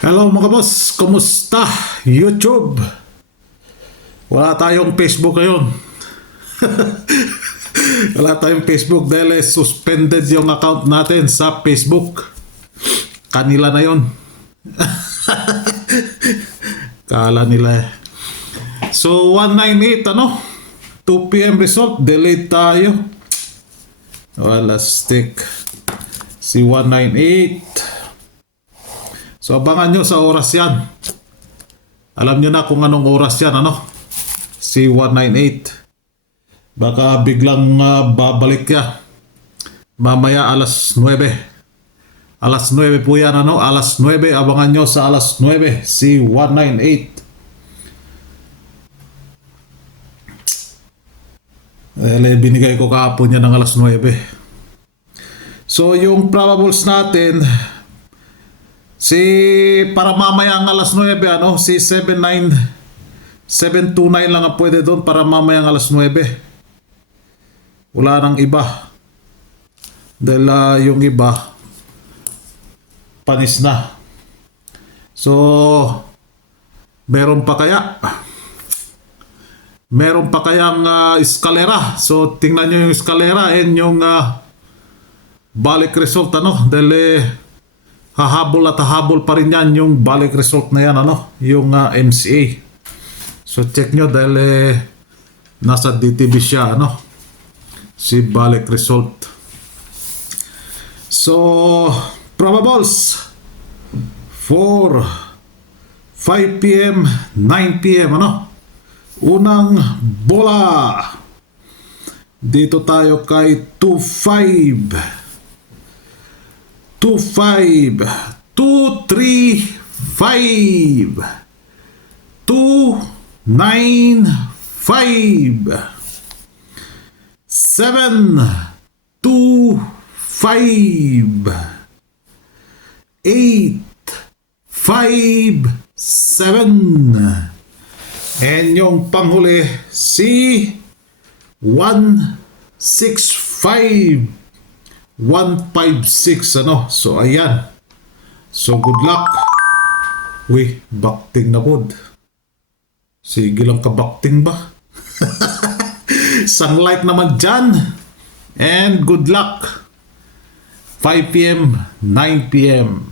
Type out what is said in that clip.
Hello mga boss, kumusta? YouTube. Wala tayong Facebook ngayon. Wala tayong Facebook dahil suspended yung account natin sa Facebook. Kanila na yon. Kala nila eh. So 198 2 PM result, delayed tayo. Wala stick. Si 198. So abangan nyo sa oras yan. Alam nyo na kung anong oras yan, si 198. Baka biglang babalik ya. Mamaya alas 9. Alas 9 po yan, alas 9. Abangan nyo sa alas 9, si 198. Binigay ko kahapon yan ng alas 9. So yung probables natin, para mamaya ang alas 9, si 729 lang ang pwede doon para mamaya ang alas 9. Wala nang iba. Dahil yung iba, panis na. So, meron pa kayang eskalera. So, tingnan nyo yung eskalera and yung balik result, dahil hahabol pa rin yan yung balik result na yan, yung MCA. So check nyo dahil nasa DTB siya, si balik result. So probables for 5 PM 9 PM, unang bola dito tayo kay 2-5 2-5 2-3-5 2-9-5 7-2-5 8-5-7 and yung panghuli si 1-6-5 156, So ayan. So good luck. Uy, bakting na pod. Sige lang ka bakting ba? Sang like naman dyan. And good luck. 5 PM 9 PM